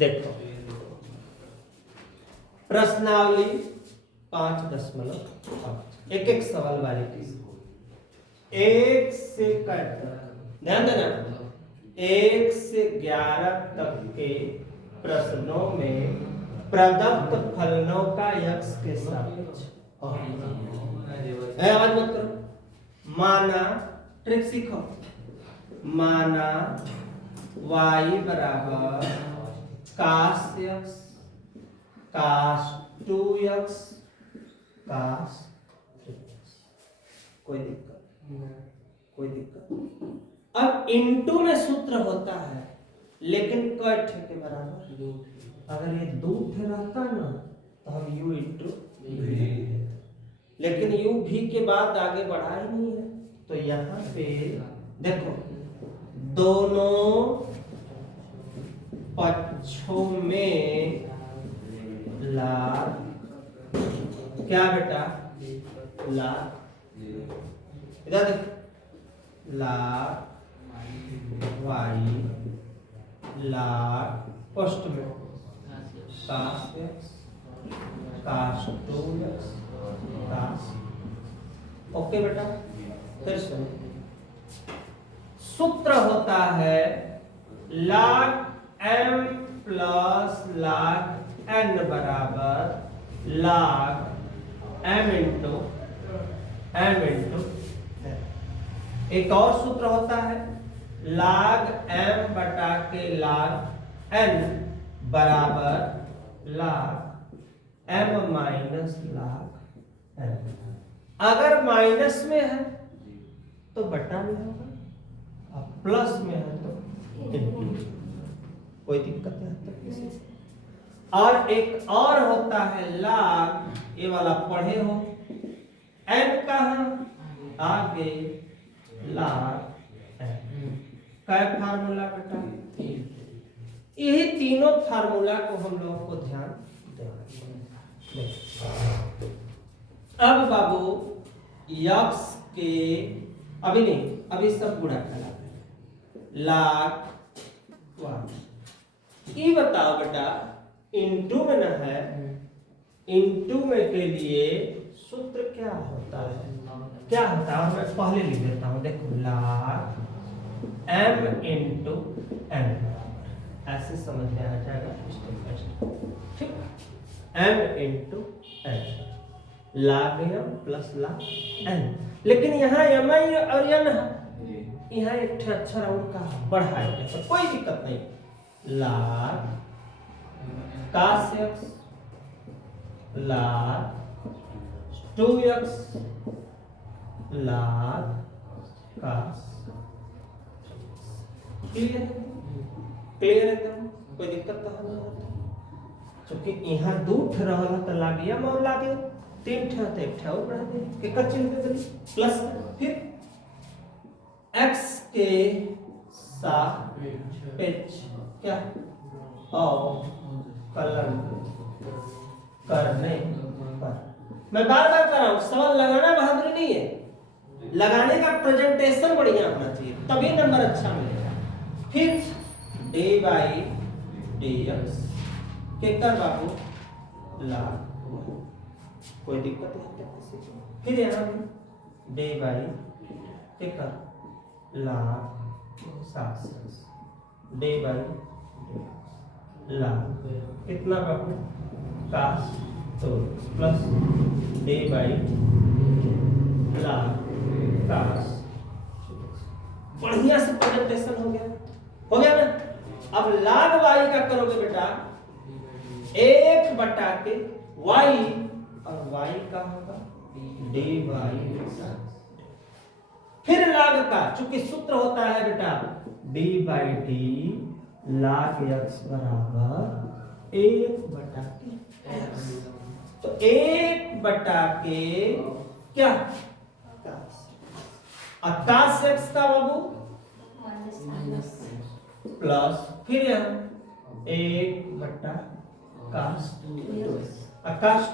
देखो प्रश्नावली 5.5 एक एक सवाल बारीकी से 1 से ध्यान देना 1 से 11 तक के प्रश्नों में प्रदत्त फलनों का x के सापेक्ष आवाज मत करो। माना ट्रिक सीखो। माना y बराबर cos x cos 2x cos 3x। कोई दिक्कत अब इनटू में सूत्र होता है लेकिन कट के बराबर। अगर ये 2 ठे रहता ना तो हम u इंटू लेकिन u भी के बाद आगे बढ़ा ही नहीं है तो यहाँ पे देखो दोनों पक्षों में लाभ क्या बेटा लाभ इधर देखो लाभ y लाभ फर्स्ट में cos x cos 2x cos। Okay बेटा फिर सुनो सूत्र होता है log m plus log n बराबर log m इंटू एक और सूत्र होता है log m बटा के log n बराबर log m minus log n। अगर माइनस में है तो बटा में होगा और प्लस में है तो इंटू। कोई दिक्कत है तक किसी। और एक और होता है log ये वाला पढ़े हो n कहाँ आगे log n। क्या फार्मूला बेटा यही तीनों फार्मूला को हम लोग को ध्यान देना। अब बाबू यक्स के अभी नहीं अभी सब पूरा करा लाख ये बताओ बेटा इनटू में ना है इनटू में के लिए सूत्र क्या होता है मैं पहले लिख देता हूं देखो लाख m इंटू n ऐसे समझ में आ जाएगा स्टेप बाय स्टेप। ठीक m इंटू n लाग m प्लस लाग n लेकिन यहाँ m और n है यहाँ एक अक्षर और का बढ़ाएंगे तो कोई दिक्कत नहीं। लाग cos x लाग 2x लाग cos। क्लियर एकदम कोई दिक्कत तो नहीं होता क्योंकि यहाँ 2 ठे रहला तो लागिया और लागे 3 ठे तो 1 ठे और बढ़ा दे के कच्चे दे दे प्लस फिर x के सापेक्ष क्या और कलन करने पर मैं बार-बार कर रहा हूं सवाल लगाना बहादुरी नहीं है लगाने का प्रेजेंटेशन बढ़िया होना चाहिए तभी नंबर अच्छा मिलेगा। फिर dy dx के कर बाबू लाग कोई दिक्कत नहीं है। फिर यहाँ dy के कर लाग dy लाग कितना बाबू cos तो प्लस dy लाग cos। बढ़िया से प्रेजेंटेशन हो गया ना। अब log y का करोगे बेटा 1 बटा के y और y का होगा dy। फिर log का चूंकि सूत्र होता है बेटा d by d log x बराबर 1 बटा के x तो 1 बटा के क्या cos x का बाबू प्लस फिर यहाँ 1 बटा cos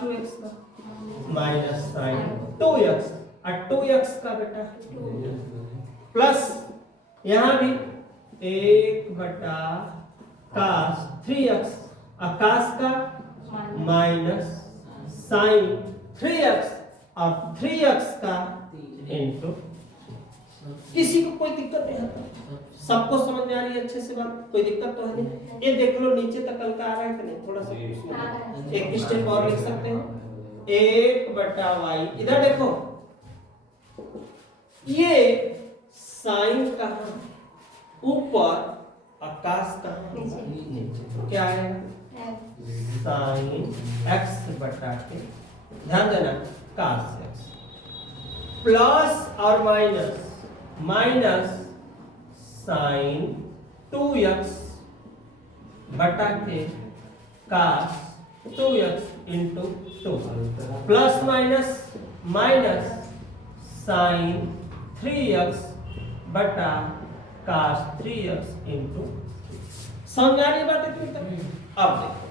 2x का माइनस साइन 2x और 2x का बेटा प्लस यहाँ भी 1 बटा कास 3x आकाश का माइनस साइन 3x और 3x का इंटू। किसी को कोई दिक्कत नहीं आता? सबको समझ में आ रही है अच्छे से बात? कोई दिक्कत तो है नहीं? ये देख लो नीचे तक हल्का आ रहा है कि नहीं? थोड़ा सा एक स्टेप और लिख सकते हो। 1/y इधर देखो, ये साइन कहाँ ऊपर, आकाश कहाँ नीचे, क्या आएगा? साइन x बटा के, ध्यान देना, कास x प्लस और माइनस, माइनस साइन 2x बटा के cos 2x into 2 plus minus minus sine 3x बटा कास 3x इंटू। समझ आ रही बात है तुम्हें तक? अब देखो,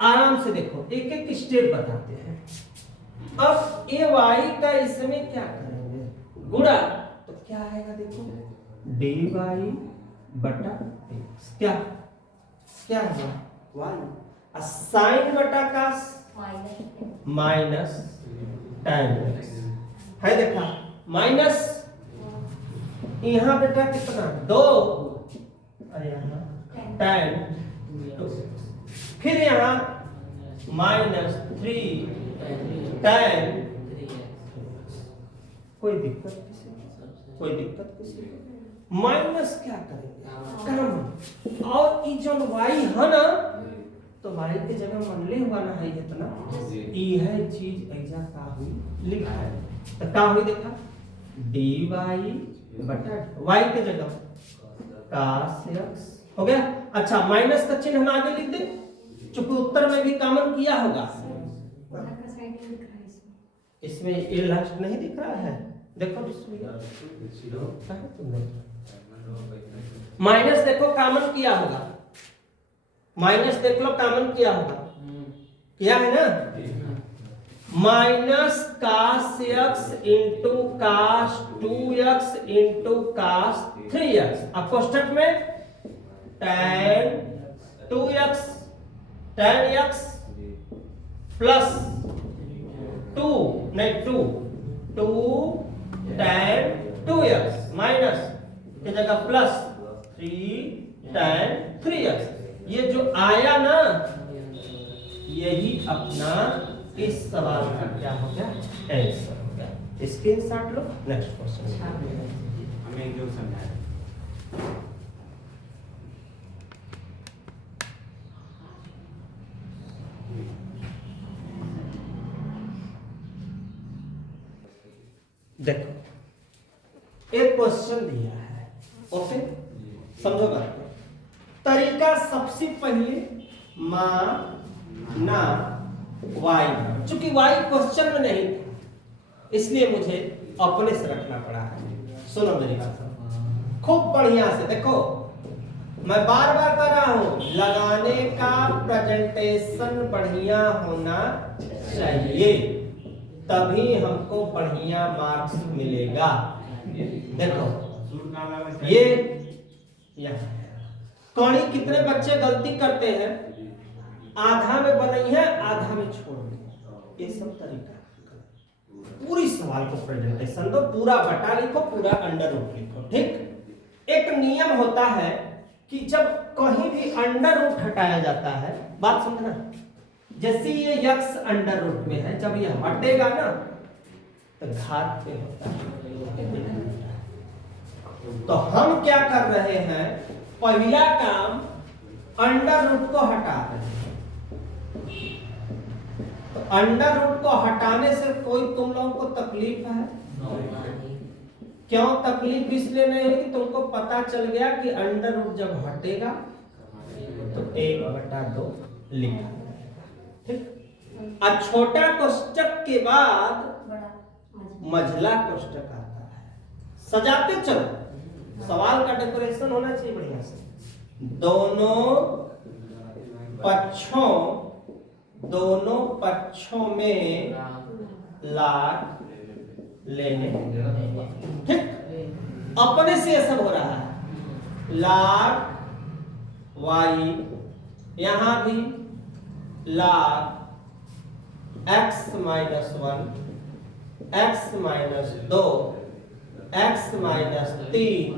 आराम से देखो, एक एक स्टेप बताते हैं। अब ये y का इसमें क्या करेंगे? गुणा, तो क्या आएगा देखो, dy बटा x, क्या क्या है y, साइन बटा कास माइनस tan x है, देखा माइनस, यहाँ बेटा कितना 2 और यहाँ tan 2, फिर यहाँ माइनस 3 tan। कोई दिक्कत किसी को? कोई दिक्कत किसी को? माइनस क्या करेंगे? कम, और ये जो y है ना, तो y के जगह मनले हुआ ना है इतना, यह चीज ऐसा का हुई लिखा है, तो का हुई देखा, dy बटा y के जगह cos x हो गया। अच्छा, माइनस का चिन्ह हम आगे लिख दे, चूंकि उत्तर में भी कॉमन किया होगा। इसमें ये लास्ट नहीं दिख रहा है, देखो माइनस देखो कॉमन किया होगा, माइनस देख लो कॉमन किया होगा, किया है ना? Minus cos x into cos 2x into cos 3x, अब कोष्ठक में tan 2x tan x plus 2 tan 2x minus की जगह प्लस 3 tan 3x। ये जो आया ना, यही अपना इस सवाल का क्या हो गया? आंसर हो गया। स्क्रीनशॉट लो, नेक्स्ट क्वेश्चन हमें जो समझाया। देखो एक क्वेश्चन दिया है, ओके, समझो बात को। तरीका सबसे पहले माना y, चूंकि y क्वेश्चन में नहीं इसलिए मुझे अपने से रखना पड़ा है। सुनो मेरी बात खूब बढ़िया से, देखो मैं बार बार कर रहा हूं, लगाने का प्रेजेंटेशन बढ़िया होना चाहिए, तभी हमको बढ़िया मार्क्स मिलेगा। देखो ये यहाँ कौड़ी कितने बच्चे गलती करते हैं, आधा में बनाई है आधा में छोड़ दी, ये सब तरीका। पूरी सवाल को प्रेजेंटेशन दो, पूरा बटा लिखो, पूरा अंडर रूट लिखो, ठीक। एक नियम होता है कि जब कहीं भी अंडर रूट हटाया जाता है, बात समझना, जैसे ये x अंडर रूट में है, जब ये हटेगा ना तो घात पे होता है। तो हम क्या कर रहे हैं, पहला काम अंडर रूट को हटा रहे हैं। तो अंडर रूट को हटाने से कोई तुम लोगों को तकलीफ है? क्यों तकलीफ इसलिए नहीं होगी, तुमको पता चल गया कि अंडर रूट जब हटेगा तो 1/2 लिखा जाएगा, ठीक। और छोटा कोष्टक के बाद मझला कोष्टक आता है। सजाते चलो, सवाल का डेकोरेशन होना चाहिए बढ़िया से। दोनों पक्षों में लाग लेने, ठीक। अपने से यह सब हो रहा है, लाग वाई, यहां भी log x minus 1, x minus 2, x minus 3,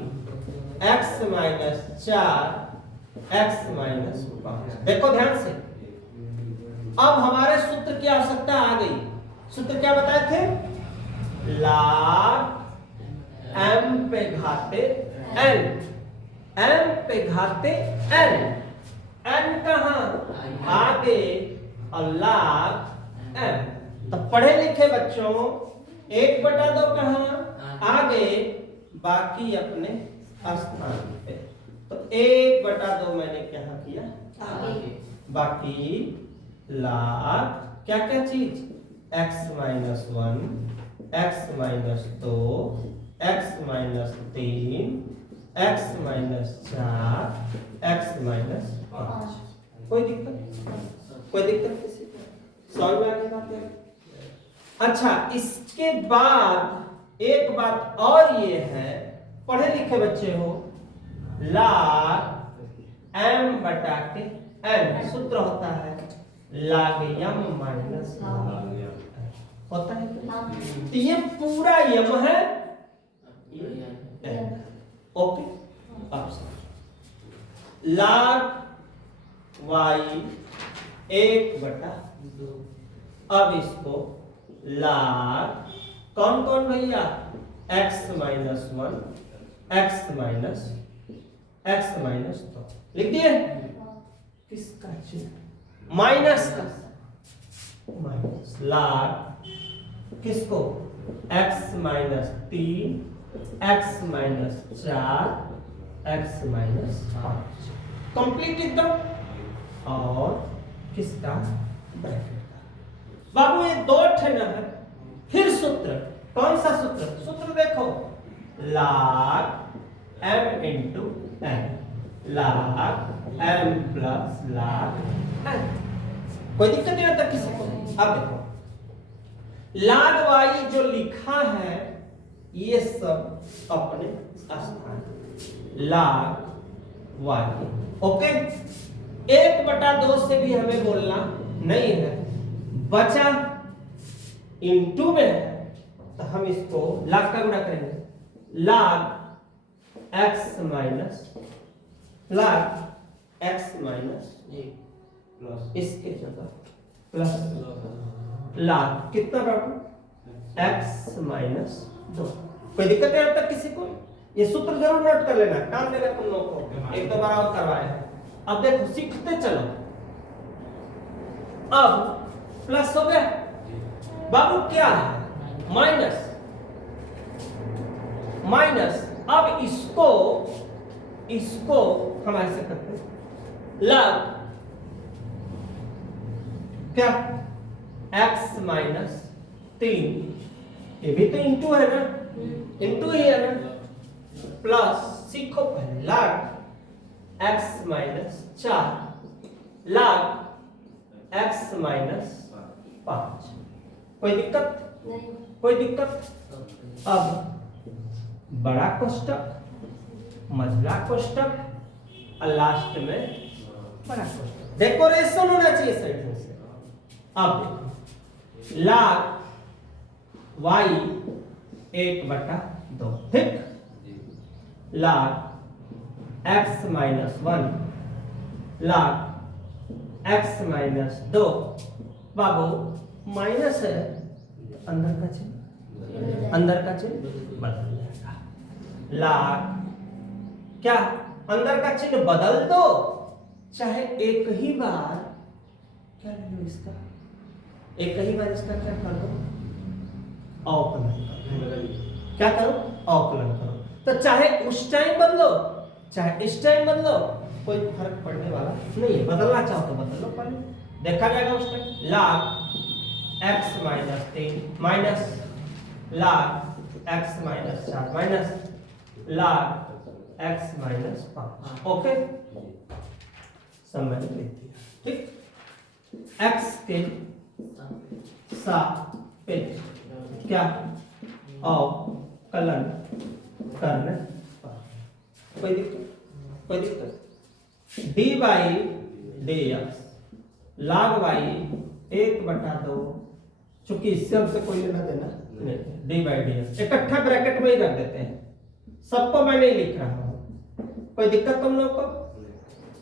x minus 4, x minus 5। देखो ध्यान से, अब हमारे सूत्र की आवश्यकता आ गई। सूत्र क्या बताए थे? log m पे घाते n, m पे घाते n, n कहां? आगे और log m। तो पढ़े लिखे बच्चों 1/2 कहां? आगे, बाकी अपने स्थान पे। तो 1/2 मैंने क्या किया? आगे। बाकी log क्या क्या चीज? x minus 1, x minus 2, x minus 3, x minus 4, x minus 5। कोई दिक्कत? कोई दिक्कत किसी को? समझ में आने बात है? अच्छा, इसके बाद एक बात और ये है, पढ़े लिखे बच्चे हो, log m बटा के n सूत्र होता है log m माइनस होता है। तो ये पूरा यम है, ओके। अब log y 1/2। अब इसको log कौन कौन भैया? x माइनस 1, x माइनस 2 लिख दिए। किसका चिन्ह? माइनस का। माइनस log किसको? x minus 3, x minus 4, x minus 5। Complete एकदम। और किसका? ब्रैकेट का। बाबू ये 2 ठेना है। फिर सूत्र, कौन सा सूत्र? सूत्र देखो, log m into n, log m plus log n। कोई दिक्कत नहीं आता किसी को? अब देखो, log y जो लिखा है ये सब अपने स्थान, log y, ओके। 1/2 से भी हमें बोलना नहीं है, बचा इनटू में है, तो हम इसको log का गुणा करेंगे, log x माइनस इसके जगह प्लस log कितना बाबू? x minus 2। कोई दिक्कत है अब तक किसी को? ये सूत्र जरूर नोट कर लेना, काम देगा तुम लोगों को। एक दो बार और करवाया है। अब देखो सीखते चलो। अब प्लस हो गया बाबू, क्या है? माइनस। अब इसको हम ऐसे करते हैं, log क्या? x माइनस 3, ये भी तो इंटू है ना, इंटू ही है ना, प्लस सीखो पहले log x minus 4, log x minus 5। कोई दिक्कत? नहीं। कोई दिक्कत? अब बड़ा कोष्टक, मझला कोष्टक और लास्ट में बड़ा कोष्टक। डेकोरेशन होना चाहिए सही ढंग से। अब log y 1/2, ठीक। log x minus 1, log x minus 2। बाबू माइनस है, अंदर का चिन्ह बदल जाएगा। log क्या? अंदर का चिन्ह बदल दो, चाहे एक ही बार क्या ले लो इसका, एक ही बार इसका क्या कर दो? अवकलन करो। क्या करो? अवकलन करो। तो चाहे उस टाइम बदलो, चाहे इस टाइम बदलो, कोई फर्क पड़ने वाला नहीं है। बदलना चाहो तो बदल लो, पहले देखा जाएगा उस time. log x minus 3 minus log x minus 4 minus log x minus 5। Okay, समय लिख दिया, ठीक। x के सापेक्ष क्या? अवकलन करने पर। कोई दिक्कत? D by D x log y 1/2, चूंकि इससे हमसे कोई लेना देना नहीं, डी बाई डी एक्स इकट्ठा ब्रैकेट में ही रख देते हैं, सबको मैं नहीं लिख रहा हूं, कोई दिक्कत तुम लोग को?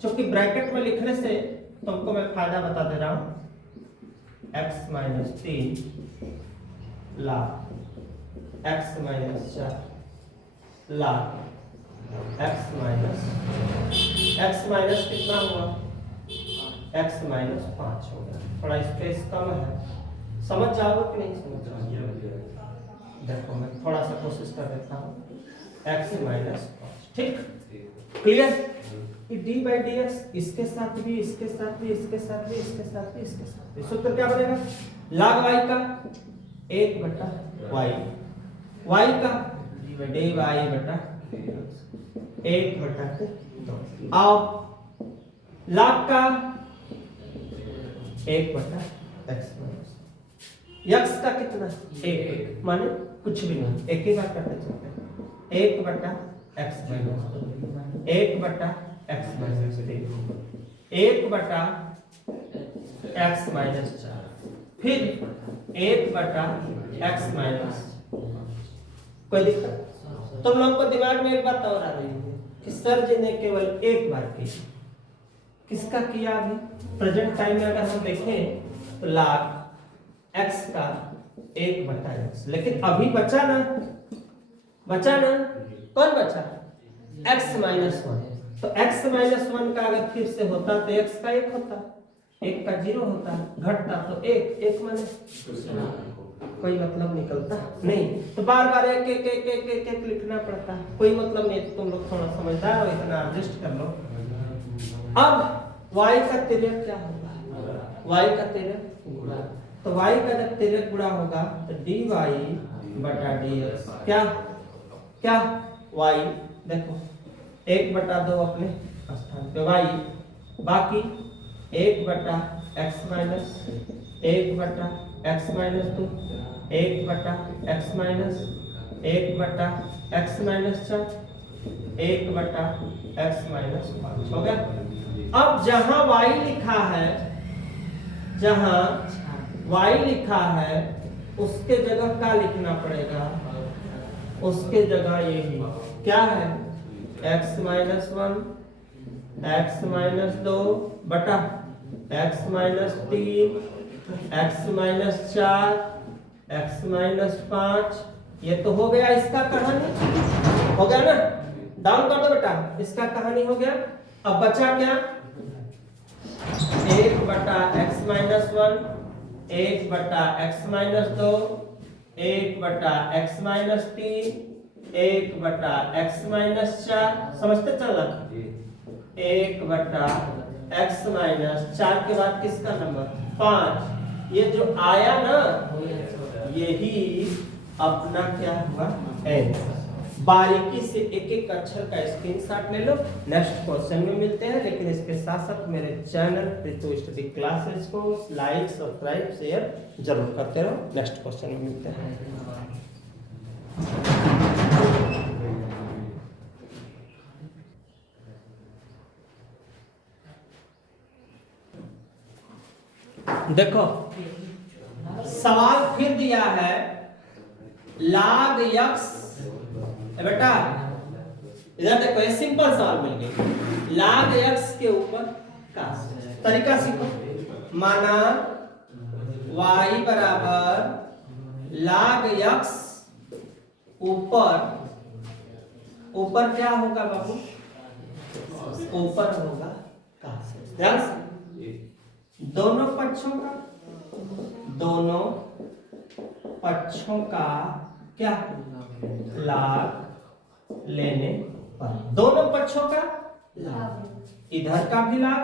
चूंकि ब्रैकेट में लिखने से तुमको मैं फायदा बता दे रहा हूं, x minus 3 log x minus 4 log x minus कितना हुआ, x माइनस 5 हो गया, थोड़ा स्पेस कम है, समझ जाओगे कि नहीं समझ जाओगे? देखो मैं थोड़ा सा कोशिश कर देता हूँ, x माइनस 5, ठीक clear? D by D x इसके साथ भी, इसके साथ भी, इसके साथ भी, इसके साथ भी, इसके साथ भी, सूत्र क्या बनेगा, log y का 1/y, y का डी वाई बटा 1/2, आओ log का 1/x माइनस x का कितना 1 माने कुछ भी नहीं, एक ही बार करते चलते हैं, 1/x minus 1/x minus 1/x minus 4, फिर 1/x माइनस, कोई दिक्कत? तुम लोगों को दिमाग में एक बात और आ रही है कि सर जी ने केवल एक बार की, किसका किया? अभी प्रेजेंट टाइम में अगर हम देखें तो log x का 1/x, लेकिन अभी बचा ना, कौन बचा? x माइनस 1, तो x माइनस 1 का अगर फिर से होता तो x का 1 होता, 1 का 0 होता, घटता तो 1 माने कोई मतलब निकलता नहीं, तो बार बार एक लिखना पड़ता, कोई मतलब नहीं, तो तुम लोग थोड़ा समझदार हो, इतना एडजस्ट कर लो। अब y का तिर्यक क्या होगा, y का तिर्यक गुणा, तो y का जब तिर्यक गुणा होगा तो dy बटा dx क्या y, देखो 1/2 अपने स्थान पे y, बाकी 1/x minus 1/x minus 2 1/x minus 1/x minus 4 1/x minus 5 हो गया। अब जहां y लिखा है उसके जगह क्या लिखना पड़ेगा, उसके जगह यही क्या है, x माइनस 1 x माइनस 2 बटा x minus 3 x minus 4 x minus 5, ये तो हो गया इसका कहानी, हो गया ना, डाउन कर दो बेटा, इसका कहानी हो गया। अब बचा क्या, 1/x minus 1 1/x minus 2 1/x minus 3 1/x minus 4, समझते चला, 1/x माइनस 4 के बाद किसका नंबर 5, ये जो आया ना यही अपना क्या हुआ आंसर। बारीकी से एक एक अक्षर का स्क्रीनशॉट ले लो, नेक्स्ट क्वेश्चन में मिलते हैं, लेकिन इसके साथ साथ मेरे चैनल प्रीतु स्टडी क्लासेस को लाइक सब्सक्राइब शेयर जरूर करते रहो। नेक्स्ट क्वेश्चन में मिलते हैं। देखो सवाल फिर दिया है, log x, बेटा इधर देखो, ये सिंपल सवाल मिल गई, log x के ऊपर का तरीका सीखो, माना y बराबर log x ऊपर क्या होगा बाबू, ऊपर होगा का, ध्यान से दोनों पक्षों का क्या लाभ लेने पर, दोनों पक्षों का लाभ, इधर का भी लाभ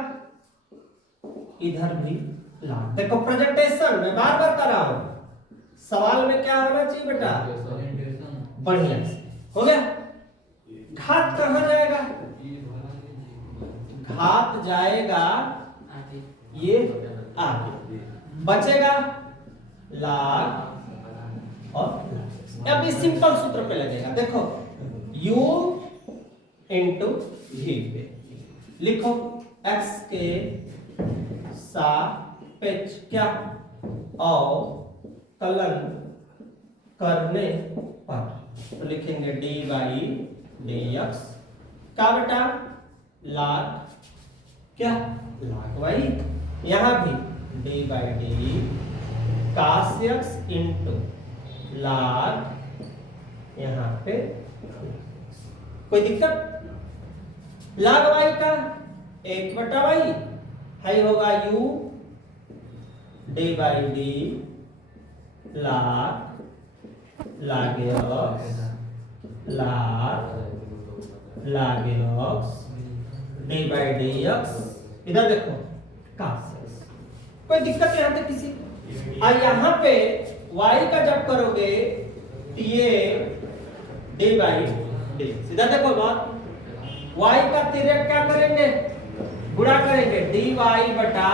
इधर भी लाभ। देखो प्रेजेंटेशन में बार बार कर रहा हूं, सवाल में क्या होना चाहिए बेटा, बढ़िया से हो गया। घात कहां जाएगा, घात जाएगा ये आगे, बचेगा लाग और अब इस सिंपल सूत्र पे लगेगा, देखो u इंटू v पे लिखो, x के सापेक्ष क्या अवकलन करने पर, तो लिखेंगे dy dx क्या बेटा, log क्या, log y। यहां भी dy dy cos x into log यहां पे कोई दिक्कत, log y का 1/y है होगा u dy dy log log x log x dy dx, इधर देखो cos x, कोई दिक्कत है यहां तक किसी, और यहां पे y का जब करोगे तो ये dy dx, इधर देखो बात, y का तिर्यक क्या करेंगे, गुणा करेंगे dy बटा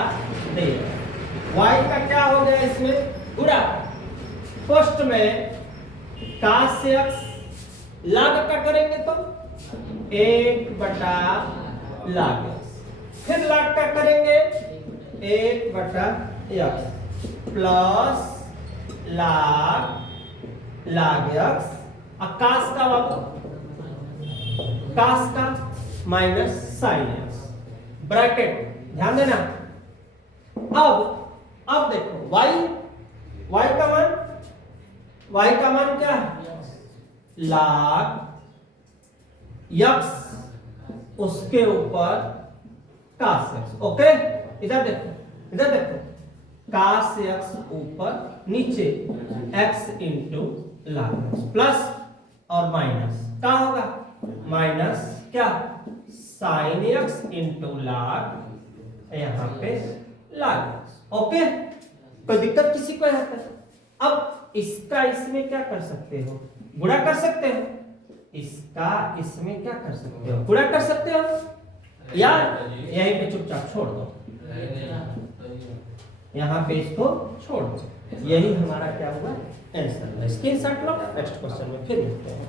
dx, y का क्या हो गया इसमें गुणा, फर्स्ट में cos x log का करेंगे तो 1/log x, फिर log का करेंगे 1/x प्लस log x, और cos का बाबू, cos का माइनस sin x, ब्रैकेट ध्यान देना। अब देखो y का मान क्या है, log x उसके ऊपर cos x, ओके। इधर देखो cos x ऊपर नीचे x into log x, plus और माइनस क्या होगा, माइनस क्या sin x इंटू log यहाँ पे log x, ओके। कोई दिक्कत किसी को यहाँ पे, अब इसका इसमें क्या कर सकते हो, गुणा कर सकते हो, इसका इसमें क्या कर सकते हो, गुणा कर सकते हो, या यहीं पे चुपचाप छोड़ दो, यहाँ पे इसको छोड़ दो, यही हमारा क्या हुआ आंसर है। स्क्रीनशॉट लो, नेक्स्ट क्वेश्चन में फिर मिलते हैं।